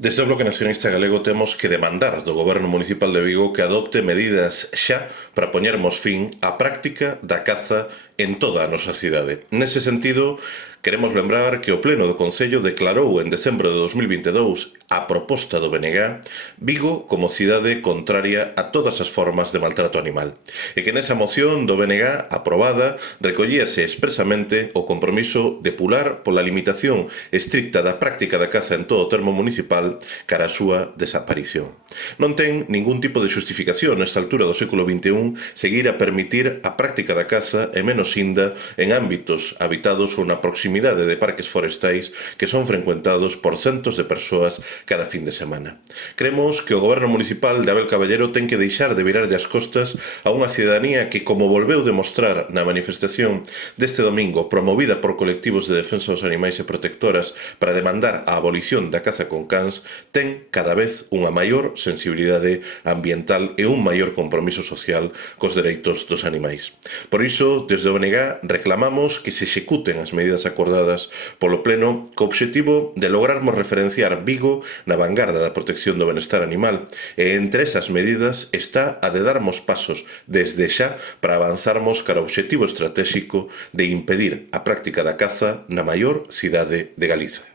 Desde o Bloque Nacionalista Galego temos que demandar do Goberno Municipal de Vigo que adopte medidas xa para poñermos fin á práctica da caza en toda a nosa cidade. Nese sentido, queremos lembrar que o Pleno do Concello declarou en decembro de 2022, a proposta do BNG, Vigo como cidade contraria a todas as formas de maltrato animal, e que nesa moción do BNG aprobada recollíase expresamente o compromiso de pular pola limitación estricta da práctica da caza en todo o termo municipal cara a súa desaparición. Non ten ningún tipo de xustificación nesta altura do século XXI seguir a permitir a práctica da caza e menos inda en ámbitos habitados ou na proximidade de parques forestais que son frecuentados por centos de persoas cada fin de semana. Creemos que o Goberno Municipal de Abel Caballero ten que deixar de virarlle as costas a unha cidadanía que, como volveu demostrar na manifestación deste domingo promovida por colectivos de defensa dos animais e protectoras para demandar a abolición da caza con cans, ten cada vez unha maior sensibilidade ambiental e un maior compromiso social cos dereitos dos animais. Por iso, desde o BNG reclamamos que se executen as medidas acordadas polo Pleno co obxectivo de lograrmos referenciar Vigo na vanguarda da protección do benestar animal, e entre esas medidas está a de darmos pasos desde xa para avanzarmos cara ao obxectivo estratéxico de impedir a práctica da caza na maior cidade de Galiza.